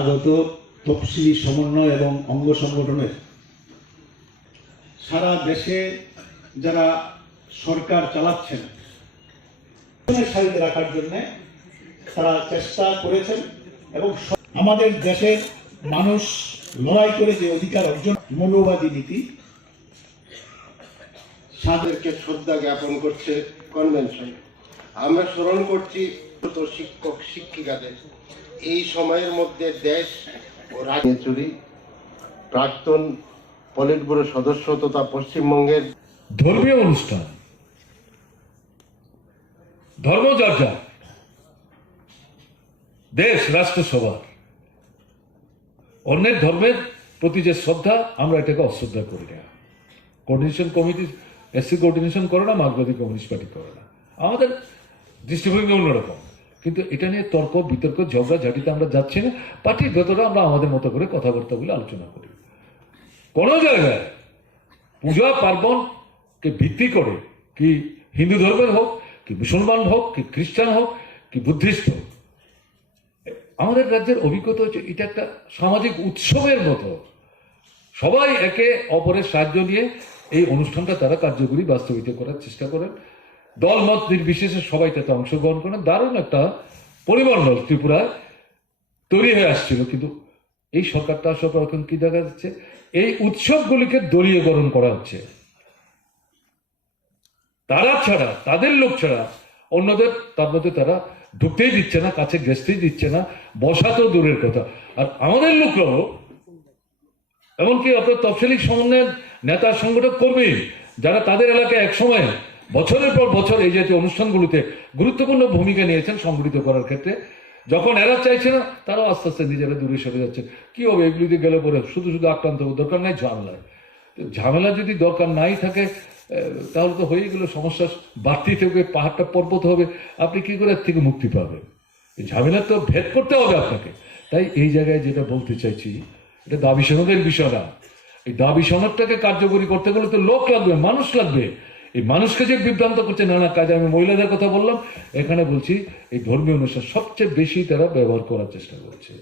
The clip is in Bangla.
আগত তফসিলি সমন্বয় এবং অঙ্গ সংগঠনের সারা দেশে যারা সরকার চালাচ্ছেন সারিতে রাখার জন্য তারা চেষ্টা করেছেন এবং আমাদের দেশের মানুষ লড়াই করে যে অধিকার অর্জন মৌলবাদী নীতি তাদেরকে শ্রদ্ধা জ্ঞাপন করছে কনভেনশন। আমরা স্মরণ করছি শিক্ষক শিক্ষিকাদের এই সময়ের মধ্যে দেশ ও রাজ্যে চুরি প্রাক্তন পলিট ব্যুরো সদস্য তথা পশ্চিমবঙ্গের ধর্মীয় অনুষ্ঠান ধর্মচর্চা দেশ রাষ্ট্র সবার অন্যের ধর্মের প্রতি যে শ্রদ্ধা আমরা এটাকে অশ্রদ্ধা করি না। কোঅর্ডিনেশন কমিটি এসসি কোঅর্ডিনেশন করে না, মার্কসবাদী কমিউনিস্ট পার্টি করে না। আমাদের দৃষ্টিভঙ্গি অন্যরকম, কিন্তু এটা নিয়ে তর্ক বিতর্ক ঝগড়া ঝাঁটিতে আমরা যাচ্ছি না। পার্টির ভেতরে আমরা আমাদের মতো করে কথাবার্তা বলে আলোচনা করি। কোনো জায়গায় পূজা পার্বণকে ভিত্তি করে, কি হিন্দু ধর্মের হোক, কি মুসলমান হোক, কি খ্রিস্টান হোক, কি বুদ্ধিস্ট হোক, আমাদের রাজ্যের অভিজ্ঞতা হচ্ছে এটা একটা সামাজিক উৎসবের মতো। সবাই একে অপরের সাহায্য নিয়ে এই অনুষ্ঠানটা তারা কার্যকরী বাস্তবিত করার চেষ্টা করেন। দল মত নির্বিশেষে সবাই তাতে অংশগ্রহণ করেন। দারুণ একটা পরিমণ্ডল ত্রিপুরায় তৈরি হয়ে আসছিল। কিন্তু এই সরকারটা আসার পর এখন কি দেখা যাচ্ছে, এই উৎসবগুলিকে দলীয়করণ করা হচ্ছে। তারা ছাড়া, তাদের লোক ছাড়া অন্যদের তার মধ্যে তারা ঢুকতেই দিচ্ছে না, কাছে ঘেঁষতেই দিচ্ছে না, বসা তো দূরের কথা। আর আমাদের লোকরাও, এমনকি আপনার তফসিলি সমন্বয়ের নেতা সংগঠক কর্মী যারা তাদের এলাকায় একসময় বছরের পর বছর এই জাতীয় অনুষ্ঠানগুলিতে গুরুত্বপূর্ণ ভূমিকা নিয়েছেন সংগঠিত করার ক্ষেত্রে, যখন এরা চাইছে না তারাও আস্তে আস্তে নিজেরা দূরে সরে যাচ্ছে। কি হবে এগুলিতে গেলে পরে শুধু শুধু আক্রান্ত হবে, দরকার নাই ঝামেলায়। ঝামেলা যদি দরকার নাই থাকে তাহলে তো হয়ে গেল, সমস্যা বাড়তি থেকে পাহাড়টা পর্বত হবে, আপনি কি করে এর থেকে মুক্তি পাবেন? এই ঝামেলা তো ভেদ করতে হবে আপনাকে। তাই এই জায়গায় যেটা বলতে চাইছি, এটা দাবি সনদের বিষয় না। এই দাবি সনদটাকে কার্যকরী করতে গেলে তো লোক লাগবে, মানুষ লাগবে। এই মানুষকে যে বিভ্রান্ত করছে নানা কাজে, আমি মহিলাদের কথা বললাম, এখানে বলছি এই ধর্মীয় অনুষ্ঠান সবচেয়ে বেশি তারা ব্যবহার করার চেষ্টা করছে।